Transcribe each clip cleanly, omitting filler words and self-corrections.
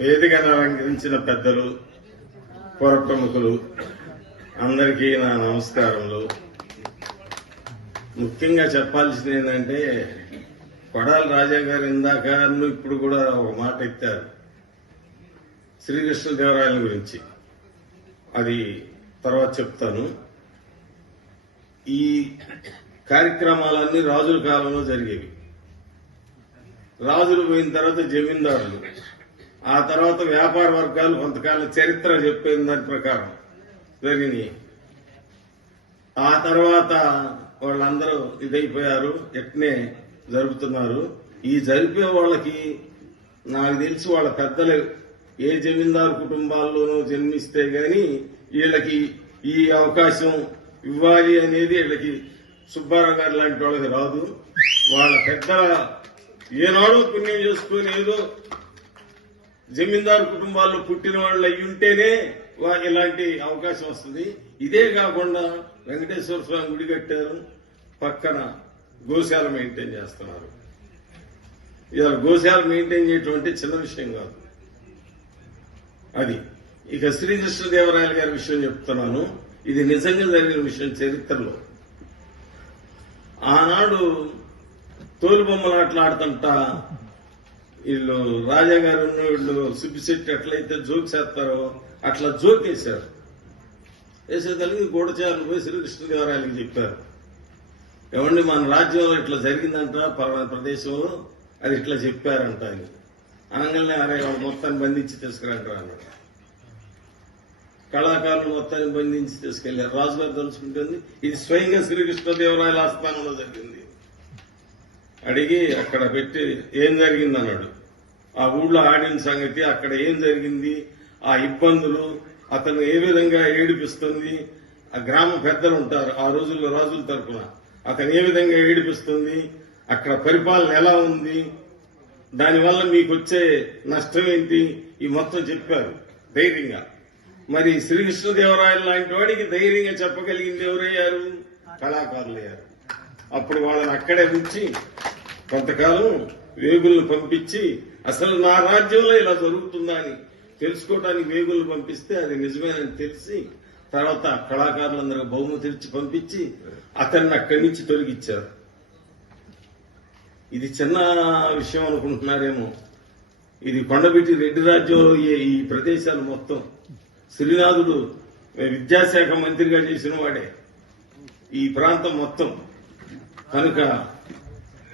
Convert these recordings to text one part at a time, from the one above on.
వేదికను అలంకరించిన పెద్దలు, పుర ప్రముఖులు అందరికీ నా నమస్కారములు. ముఖ్యంగా చెప్పాల్సింది ఏంటంటే, కొడాలి రాజా గారు ఇందాక ఇప్పుడు కూడా ఒక మాట ఎత్తారు శ్రీకృష్ణదేవరాయల గురించి. అది తర్వాత చెప్తాను. ఈ కార్యక్రమాలన్నీ రాజుల కాలంలో జరిగేవి. రాజులు పోయిన తర్వాత జమీందారులు, ఆ తర్వాత వ్యాపార వర్గాలు కొంతకాలం చరిత్ర చెప్పిన దాని ప్రకారం జరిగినాయి. ఆ తర్వాత వాళ్ళందరూ ఇదైపోయారు, ఎట్నే జరుపుతున్నారు. ఈ జరిపే వాళ్ళకి నాకు తెలిసి వాళ్ళ పెద్దలు ఏ జమీందారు కుటుంబాల్లోనూ జన్మిస్తే గాని వీళ్ళకి ఈ అవకాశం ఇవ్వాలి అనేది వీళ్ళకి సుబ్బారావు గారు లాంటి వాళ్ళకి రాదు. వాళ్ళ పెద్దల ఏనాడో పుణ్యం చేసుకుని ఏదో జమీందారు కుటుంబాల్లో పుట్టిన వాళ్ళు అయి ఉంటేనే ఇలాంటి అవకాశం వస్తుంది. ఇదే కాకుండా వెంకటేశ్వర స్వామి గుడి కట్టారు, పక్కన గోశాల మెయింటైన్ చేస్తున్నారు. ఇలా గోశాల మెయింటైన్ చేయటం చిన్న విషయం కాదు. అది ఇక శ్రీకృష్ణదేవరాయల గారి విషయం చెప్తున్నాను. ఇది నిజంగా జరిగిన విషయం చరిత్రలో. ఆనాడు తోలుబొమ్మలాట్లు ఆడుతుంటా వీళ్ళు రాజాగారు వీళ్ళు సుబ్బిశెట్టి ఎట్లయితే జోక్ చేస్తారో అట్లా జోక్ వేశారు. వేసేదానికి గూఢచారులు పోయి శ్రీకృష్ణదేవరాయలకి చెప్పారు, ఏమండి మన రాజ్యంలో ఇట్లా జరిగిందంట, పలానా ప్రదేశంలో అది ఇట్లా చెప్పారంట అని. అనగానే అరే వాళ్ళు మొత్తాన్ని బంధించి తీసుకురంటారు అన్నమాట. కళాకారులు మొత్తాన్ని బంధించి తీసుకెళ్లారు. రాజుగారు తెలుసుకుంటుంది ఇది స్వయంగా శ్రీకృష్ణదేవరాయల ఆస్థానంలో జరిగింది. అడిగి అక్కడ పెట్టి ఏం జరిగింది అన్నాడు. ఆ ఊళ్ళో ఆడిన సంగతి, అక్కడ ఏం జరిగింది, ఆ ఇబ్బందులు, అతను ఏ విధంగా ఏడిపిస్తుంది, ఆ గ్రామ పెద్దలు ఉంటారు ఆ రోజుల్లో రాజుల తరఫున, అతను ఏ విధంగా ఏడిపిస్తుంది, అక్కడ పరిపాలన ఎలా ఉంది, దానివల్ల మీకు వచ్చే నష్టం ఏంటి, ఈ మొత్తం చెప్పారు ధైర్యంగా. మరి శ్రీకృష్ణదేవరాయలు లాంటి వాడికి ధైర్యంగా చెప్పగలిగింది ఎవరయ్యారు? కళాకారులయ్యారు. అప్పుడు వాళ్ళని అక్కడే ఉంచి కొంతకాలం వేగులను పంపించి అసలు నా రాజ్యంలో ఇలా జరుగుతుందా అని తెలుసుకోవడానికి వేగులను పంపిస్తే అది నిజమేనని తెలిసి తర్వాత కళాకారులందరూ బహుమతి ఇచ్చి పంపించి అతన్ని అక్కడి నుంచి తొలగించారు. ఇది చిన్న విషయం అనుకుంటున్నారేమో. ఇది కొండబిట్టి రెడ్డి రాజ్యంలో ఈ ప్రదేశాలు మొత్తం శ్రీనాథుడు విద్యాశాఖ మంత్రిగా చేసిన వాడే ఈ ప్రాంతం మొత్తం. కనుక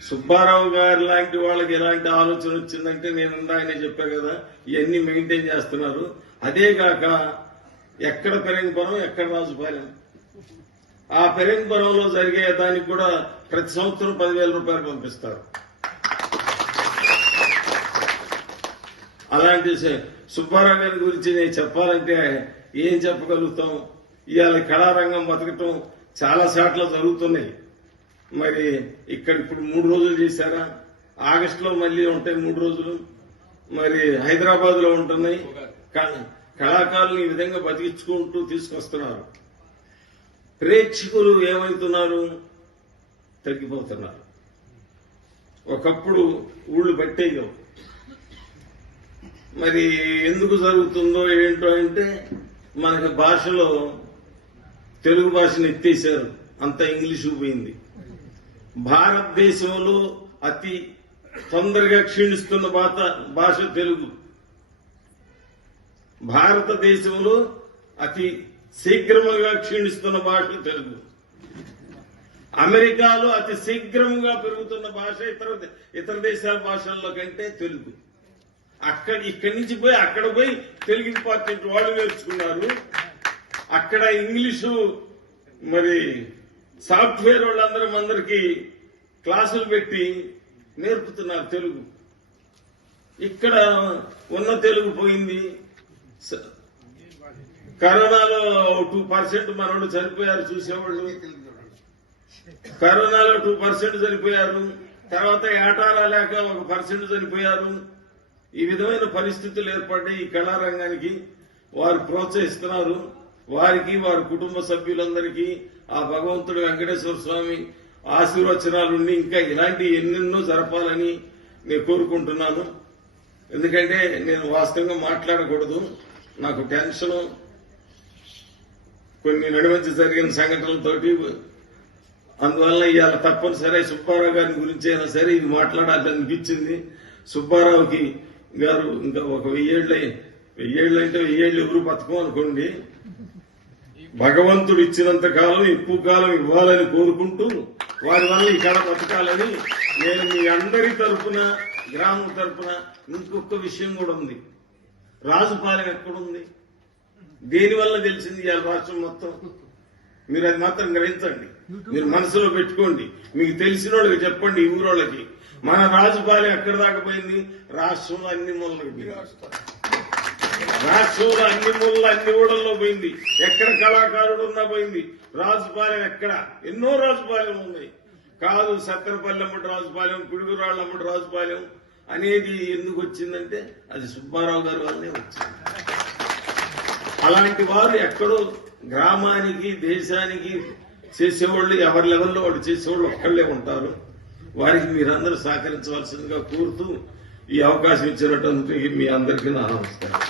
సుబ్బారావు గారు లాంటి వాళ్ళకి ఎలాంటి ఆలోచన వచ్చిందంటే నేను ఆయన చెప్పా కదా, ఇవన్నీ మెయింటైన్ చేస్తున్నారు. అదేగాక ఎక్కడ పెరంగిపురం, ఎక్కడ రాజుపాలెం, ఆ పెరంగిపురంలో జరిగే దానికి కూడా ప్రతి సంవత్సరం 10,000 రూపాయలు పంపిస్తారు. అలాంటి సుబ్బారావు గారి గురించి నేను చెప్పాలంటే ఏం చెప్పగలుగుతాం? ఇవాళ కళారంగం బతకటం చాలా చోట్ల జరుగుతున్నాయి. మరి ఇక్కడ ఇప్పుడు 3 రోజులు చేశారా, ఆగస్టులో మళ్లీ ఉంటాయి 3 రోజులు. మరి హైదరాబాద్ లో ఉంటున్నాయి. కళాకారులు ఈ విధంగా బతికించుకుంటూ తీసుకొస్తున్నారు. ప్రేక్షకులు ఏమవుతున్నారు? తగ్గిపోతున్నారు. ఒకప్పుడు ఊళ్ళు పట్టేయవు. మరి ఎందుకు జరుగుతుందో ఏంటో అంటే మనకి భాషలో తెలుగు భాషను ఎత్తేశారు, అంత ఇంగ్లీషు పోయింది. భారతదేశంలో అతి తొందరగా క్షీణిస్తున్న భాష తెలుగు. భారతదేశంలో అతి శీఘ్రంగా క్షీణిస్తున్న భాష తెలుగు. అమెరికాలో అతి శీఘ్రంగా పెరుగుతున్న భాష ఇతర దేశాల భాషల్లో కంటే తెలుగు. ఇక్కడి నుంచి పోయి అక్కడ పోయి తెలుగు ఇంపార్టెంట్ వాళ్ళు నేర్చుకున్నారు. అక్కడ ఇంగ్లీషు మరి సాఫ్ట్వేర్ వాళ్ళందరూ అందరికీ క్లాసులు పెట్టి నేర్పుతున్నారు తెలుగు. ఇక్కడ ఉన్న తెలుగు పోయింది. కరోనాలో 2% మనోళ్ళు చనిపోయారు చూసేవాళ్ళు. కరోనాలో 2% చనిపోయారు. తర్వాత ఏటాలా లేక 1% చనిపోయారు. ఈ విధమైన పరిస్థితులు ఏర్పడ్డాయి. ఈ కళారంగానికి వారు ప్రోత్సహిస్తున్నారు. వారికి వారి కుటుంబ సభ్యులందరికీ ఆ భగవంతుడు వెంకటేశ్వర స్వామి ఆశీర్వచనాలుండి ఇంకా ఇలాంటి ఎన్నెన్నో జరపాలని నేను కోరుకుంటున్నాను. ఎందుకంటే నేను వాస్తవంగా మాట్లాడకూడదు, నాకు టెన్షన్, కొన్ని నడిమంచి జరిగిన సంఘటనలతోటి. అందువల్ల ఇవాళ తప్పనిసరి సుబ్బారావు గారి గురించి అయినా సరే ఇది మాట్లాడాలనిపించింది. సుబ్బారావుకి గారు ఇంకా ఒక 1000 అంటే 1000 ఎవరు బతకం అనుకోండి. భగవంతుడు ఇచ్చినంత కాలం ఎక్కువ కాలం ఇవ్వాలని కోరుకుంటూ వారి వల్ల ఈ కళ బతకాలని నేను మీ అందరి తరఫున, గ్రామం తరఫున. ఇంకొక విషయం కూడా ఉంది, రాజుపాలెం ఎక్కడుంది, దేనివల్ల తెలిసింది ఇవాళ రాష్ట్రం మొత్తం? మీరు అది మాత్రం గ్రహించండి, మీరు మనసులో పెట్టుకోండి. మీకు తెలిసిన వాళ్ళకి చెప్పండి, ఈ ఊరోళ్ళకి. మన రాజుపాలెం ఎక్కడి దాకా పోయింది? రాష్ట్రంలో అన్ని మూలలకు పోయింది. రాష్ట్రంలో అన్ని మూలలు, అన్ని ఊళ్ళల్లో పోయింది. ఎక్కడ కళాకారుడు ఉన్నా పోయింది. రాజుపాలెం ఎక్కడ? ఎన్నో రాజుపాలెం ఉన్నాయి. కాదు సత్తెనపల్లి అమ్మటి రాజుపాలెం, పిడుగురాళ్ళ అమ్మటి రాజుపాలెం అనేది ఎందుకు వచ్చిందంటే అది సుబ్బారావు గారి వల్లనే వచ్చింది. అలాంటి వారు ఎక్కడో గ్రామానికి, దేశానికి చేసేవాళ్ళు ఎవరి లెవెల్లో వాడు చేసేవాళ్ళు ఒక్కళ్లే ఉంటారు. వారికి మీరందరూ సహకరించవలసిందిగా కోరుతూ ఈ అవకాశం ఇచ్చినటువంటి మీ అందరికీ నా నమస్కారం.